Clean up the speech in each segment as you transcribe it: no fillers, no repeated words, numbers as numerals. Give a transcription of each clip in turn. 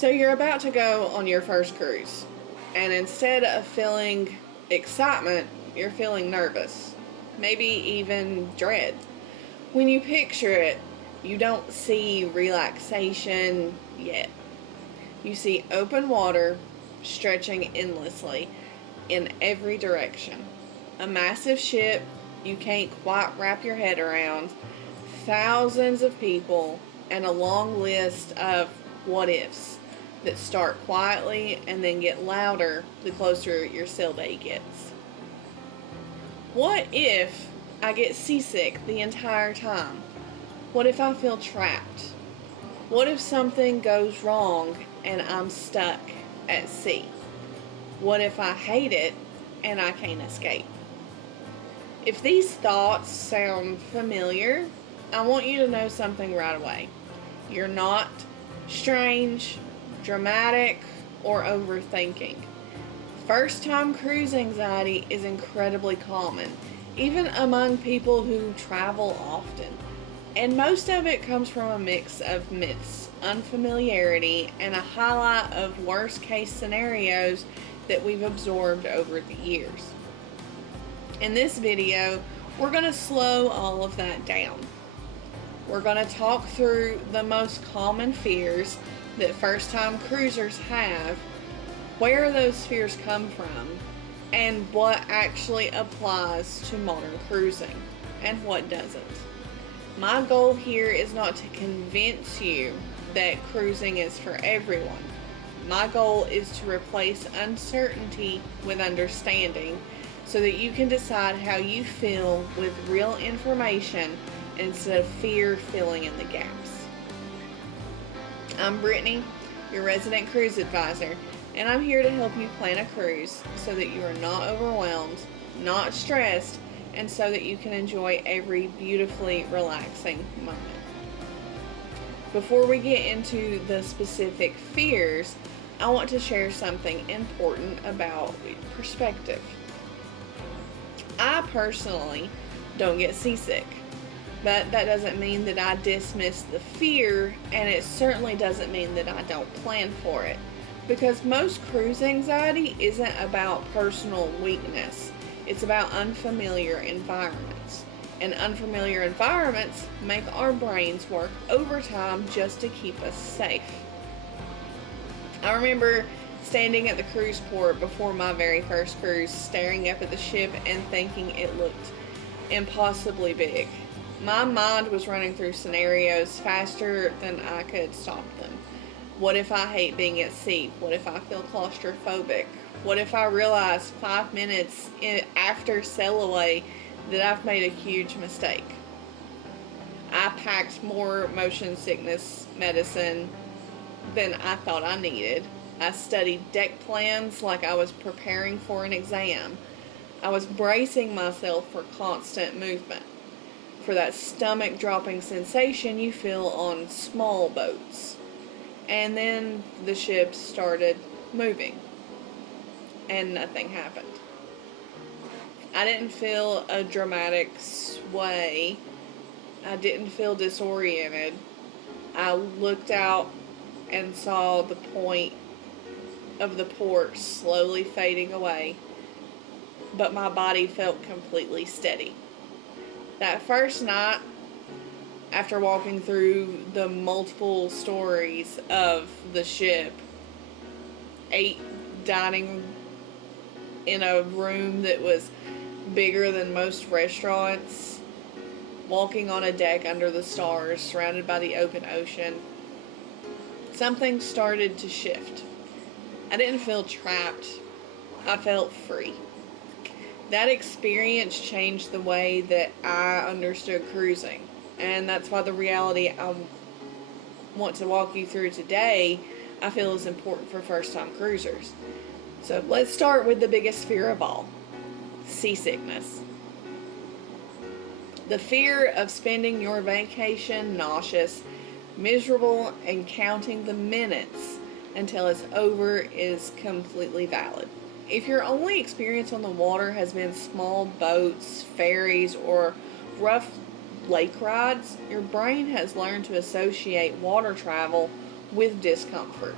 So you're about to go on your first cruise, and instead of feeling excitement, you're feeling nervous, maybe even dread. When you picture it, you don't see relaxation yet. You see open water stretching endlessly in every direction. A massive ship you can't quite wrap your head around, thousands of people, and a long list of what ifs that start quietly and then get louder the closer your sail day gets. What if I get seasick the entire time? What if I feel trapped? What if something goes wrong and I'm stuck at sea? What if I hate it and I can't escape? If these thoughts sound familiar, I want you to know something right away. You're not strange, dramatic, or overthinking. First-time cruise anxiety is incredibly common, even among people who travel often. And most of it comes from a mix of myths, unfamiliarity, and a highlight of worst-case scenarios that we've absorbed over the years. In this video, we're going to slow all of that down. We're going to talk through the most common fears that first-time cruisers have, where those fears come from, and what actually applies to modern cruising, and what doesn't. My goal here is not to convince you that cruising is for everyone. My goal is to replace uncertainty with understanding so that you can decide how you feel with real information instead of fear filling in the gaps. I'm Brittney, your resident cruise advisor, and I'm here to help you plan a cruise so that you are not overwhelmed, not stressed, and so that you can enjoy every beautifully relaxing moment. Before we get into the specific fears, I want to share something important about perspective. I personally don't get seasick, but that doesn't mean that I dismiss the fear, and it certainly doesn't mean that I don't plan for it, because most cruise anxiety isn't about personal weakness. It's about unfamiliar environments, and unfamiliar environments make our brains work overtime just to keep us safe. I remember standing at the cruise port before my very first cruise, staring up at the ship and thinking it looked impossibly big. My mind was running through scenarios faster than I could stop them. What if I hate being at sea? What if I feel claustrophobic? What if I realize 5 minutes after sail away that I've made a huge mistake? I packed more motion sickness medicine than I thought I needed. I studied deck plans like I was preparing for an exam. I was bracing myself for constant movement, for that stomach dropping sensation you feel on small boats. And then the ship started moving, and nothing happened. I didn't feel a dramatic sway. I didn't feel disoriented. I looked out and saw the point of the port slowly fading away, but my body felt completely steady. That first night, after walking through the multiple stories of the ship, 8 dining in a room that was bigger than most restaurants, walking on a deck under the stars, surrounded by the open ocean, something started to shift. I didn't feel trapped. I felt free. That experience changed the way that I understood cruising. And that's why the reality I want to walk you through today, I feel is important for first-time cruisers. So let's start with the biggest fear of all, seasickness. The fear of spending your vacation nauseous, miserable, and counting the minutes until it's over is completely valid. If your only experience on the water has been small boats, ferries, or rough lake rides, your brain has learned to associate water travel with discomfort.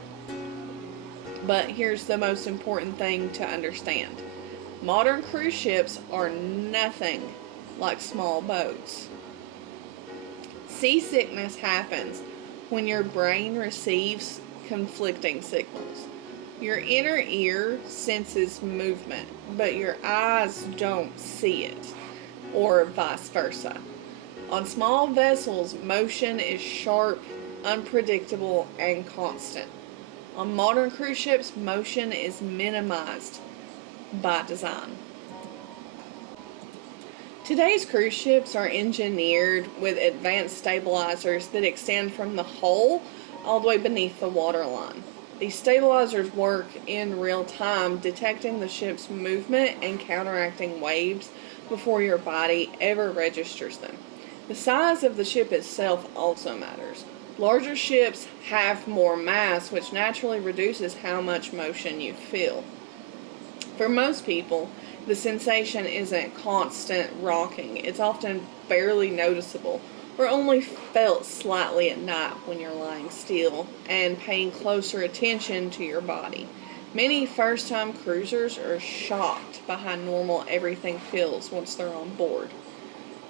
But here's the most important thing to understand. Modern cruise ships are nothing like small boats. Seasickness happens when your brain receives conflicting signals. Your inner ear senses movement, but your eyes don't see it, or vice versa. On small vessels, motion is sharp, unpredictable, and constant. On modern cruise ships, motion is minimized by design. Today's cruise ships are engineered with advanced stabilizers that extend from the hull all the way beneath the waterline. These stabilizers work in real time, detecting the ship's movement and counteracting waves before your body ever registers them. The size of the ship itself also matters. Larger ships have more mass, which naturally reduces how much motion you feel. For most people, the sensation isn't constant rocking. It's often barely noticeable, or only felt slightly at night when you're lying still and paying closer attention to your body. Many first-time cruisers are shocked by how normal everything feels once they're on board.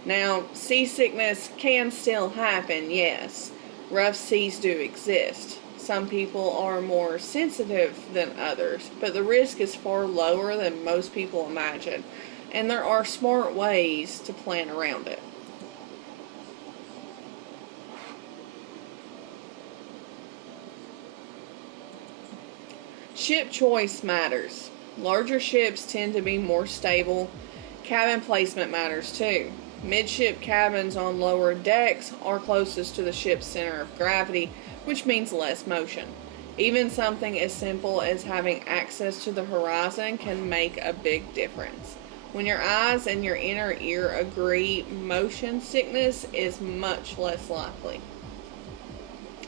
Now, seasickness can still happen, yes. Rough seas do exist. Some people are more sensitive than others, but the risk is far lower than most people imagine, and there are smart ways to plan around it. Ship choice matters. Larger ships tend to be more stable. Cabin placement matters too. Midship cabins on lower decks are closest to the ship's center of gravity, which means less motion. Even something as simple as having access to the horizon can make a big difference. When your eyes and your inner ear agree, motion sickness is much less likely.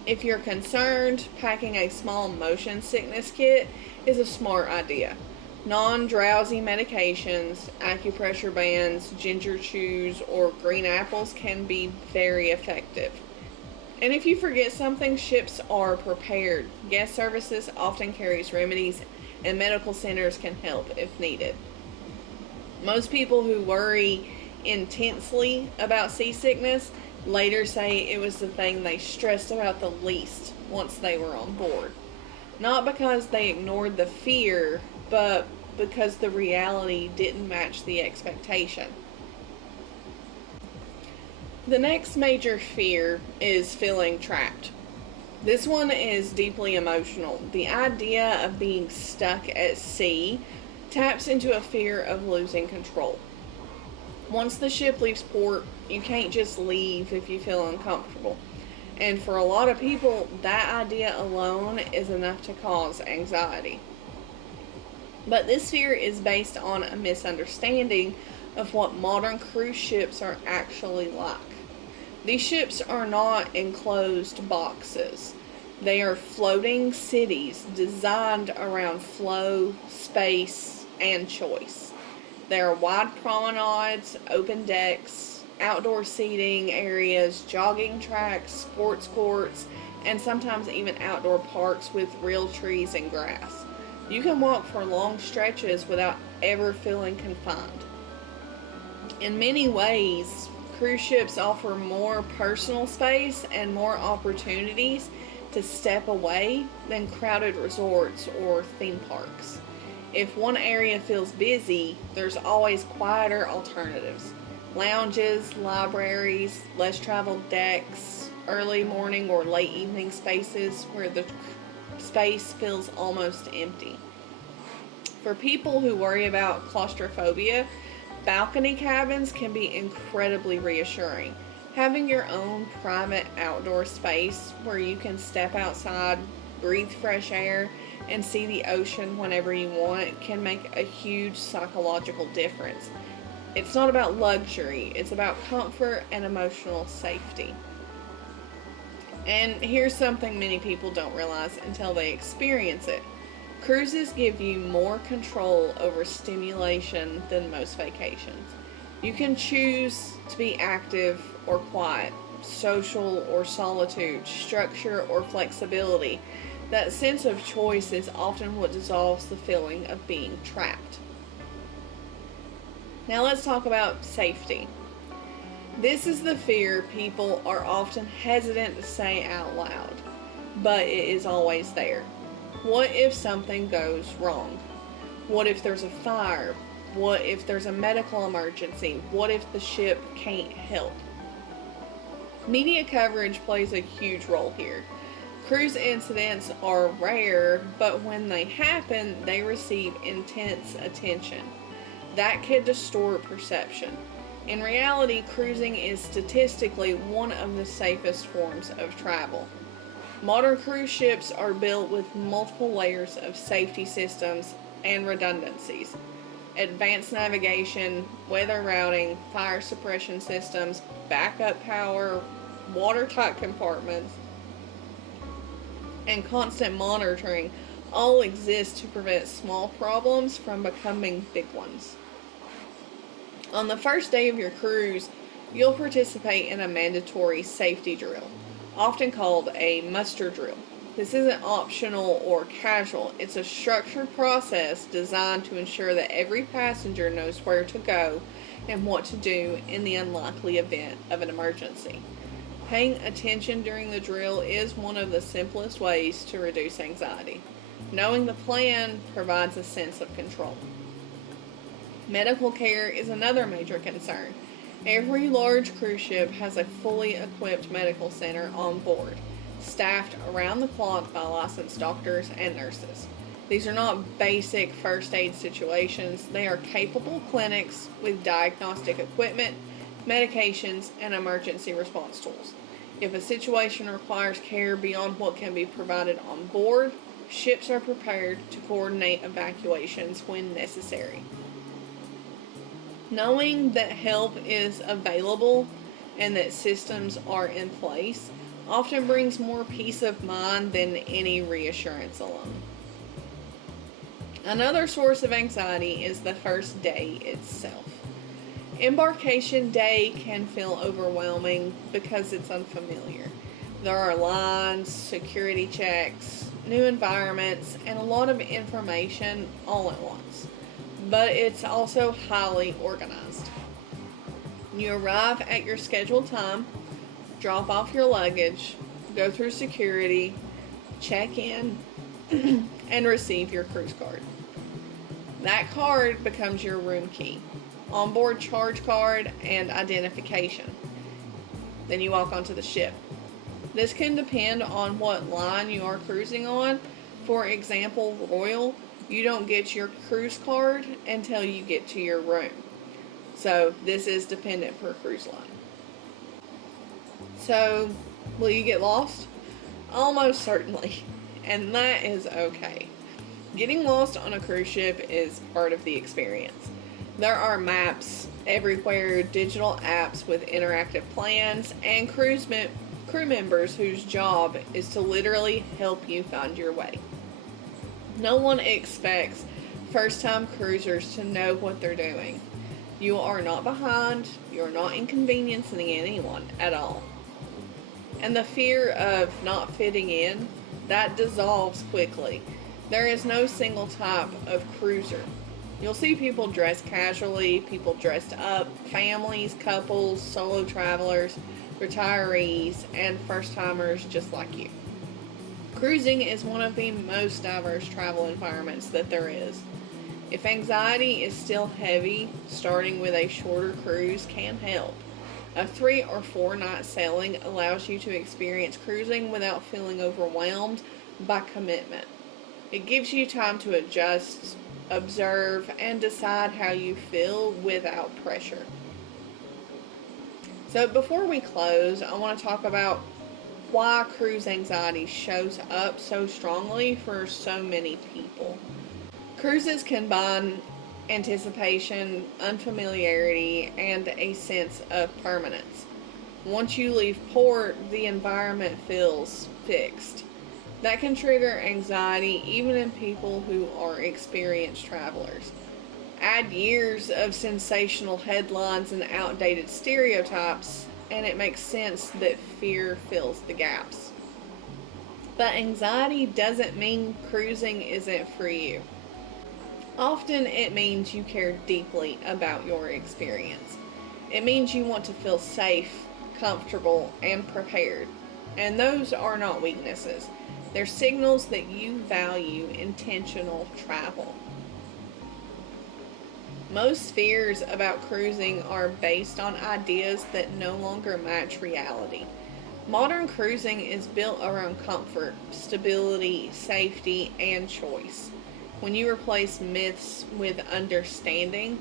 If you're concerned, packing a small motion sickness kit is a smart idea. Non-drowsy medications, acupressure bands, ginger chews, or green apples can be very effective. And if you forget something, ships are prepared. Guest services often carries remedies, and medical centers can help if needed. Most people who worry intensely about seasickness later say it was the thing they stressed about the least once they were on board. Not because they ignored the fear, but because the reality didn't match the expectation. The next major fear is feeling trapped. This one is deeply emotional. The idea of being stuck at sea taps into a fear of losing control. Once the ship leaves port, you can't just leave if you feel uncomfortable. And for a lot of people, that idea alone is enough to cause anxiety. But this fear is based on a misunderstanding of what modern cruise ships are actually like. These ships are not enclosed boxes. They are floating cities designed around flow, space, and choice. There are wide promenades, open decks, outdoor seating areas, jogging tracks, sports courts, and sometimes even outdoor parks with real trees and grass. You can walk for long stretches without ever feeling confined. In many ways, cruise ships offer more personal space and more opportunities to step away than crowded resorts or theme parks. If one area feels busy, there's always quieter alternatives. Lounges, libraries, less traveled decks, early morning or late evening spaces where the space feels almost empty. For people who worry about claustrophobia, balcony cabins can be incredibly reassuring. Having your own private outdoor space where you can step outside, breathe fresh air, and see the ocean whenever you want can make a huge psychological difference. It's not about luxury, it's about comfort and emotional safety. And here's something many people don't realize until they experience it. Cruises give you more control over stimulation than most vacations. You can choose to be active or quiet, social or solitude, structure or flexibility. That sense of choice is often what dissolves the feeling of being trapped. Now let's talk about safety. This is the fear people are often hesitant to say out loud, but it is always there. What if something goes wrong? What if there's a fire? What if there's a medical emergency? What if the ship can't help? Media coverage plays a huge role here. Cruise incidents are rare, but when they happen, they receive intense attention. That can distort perception. In reality, cruising is statistically one of the safest forms of travel. Modern cruise ships are built with multiple layers of safety systems and redundancies. Advanced navigation, weather routing, fire suppression systems, backup power, watertight compartments, and constant monitoring all exist to prevent small problems from becoming big ones. On the first day of your cruise, you'll participate in a mandatory safety drill, often called a muster drill. This isn't optional or casual. It's a structured process designed to ensure that every passenger knows where to go and what to do in the unlikely event of an emergency. Paying attention during the drill is one of the simplest ways to reduce anxiety. Knowing the plan provides a sense of control. Medical care is another major concern. Every large cruise ship has a fully equipped medical center on board, staffed around the clock by licensed doctors and nurses. These are not basic first aid situations. They are capable clinics with diagnostic equipment, medications, and emergency response tools. If a situation requires care beyond what can be provided on board, ships are prepared to coordinate evacuations when necessary. Knowing that help is available and that systems are in place often brings more peace of mind than any reassurance alone. Another source of anxiety is the first day itself. Embarkation day can feel overwhelming because it's unfamiliar. There are lines, security checks, new environments, and a lot of information all at once. But it's also highly organized. You arrive at your scheduled time, drop off your luggage, go through security, check in, and receive your cruise card. That card becomes your room key, onboard charge card, and identification. Then you walk onto the ship. This can depend on what line you are cruising on. For example, Royal, you don't get your cruise card until you get to your room. So this is dependent per cruise line. So, will you get lost? Almost certainly, and that is okay. Getting lost on a cruise ship is part of the experience. There are maps everywhere, digital apps with interactive plans, and crew members whose job is to literally help you find your way. No one expects first-time cruisers to know what they're doing. You are not behind, you're not inconveniencing anyone at all. And the fear of not fitting in, that dissolves quickly. There is no single type of cruiser. You'll see people dressed casually, people dressed up, families, couples, solo travelers, retirees, and first-timers just like you. Cruising is one of the most diverse travel environments that there is. If anxiety is still heavy, starting with a shorter cruise can help. A 3 or 4 night sailing allows you to experience cruising without feeling overwhelmed by commitment. It gives you time to adjust, observe, and decide how you feel without pressure. So before we close, I want to talk about why cruise anxiety shows up so strongly for so many people. Cruises combine anticipation, unfamiliarity, and a sense of permanence. Once you leave port, the environment feels fixed. That can trigger anxiety even in people who are experienced travelers. Add years of sensational headlines and outdated stereotypes, and it makes sense that fear fills the gaps. But anxiety doesn't mean cruising isn't for you. Often it means you care deeply about your experience. It means you want to feel safe, comfortable, and prepared. And those are not weaknesses. They're signals that you value intentional travel. Most fears about cruising are based on ideas that no longer match reality. Modern cruising is built around comfort, stability, safety, and choice. When you replace myths with understanding,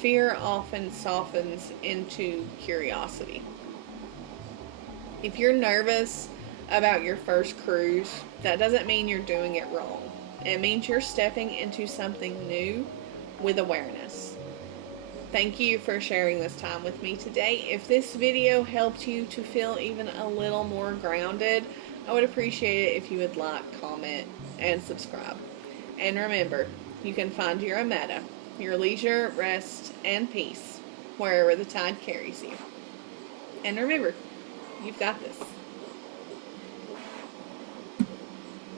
fear often softens into curiosity. If you're nervous about your first cruise, that doesn't mean you're doing it wrong. It means you're stepping into something new with awareness. Thank you for sharing this time with me today. If this video helped you to feel even a little more grounded, I would appreciate it if you would like, comment, and subscribe. And remember, you can find your Ametta, your leisure, rest, and peace, wherever the tide carries you. And remember, you've got this.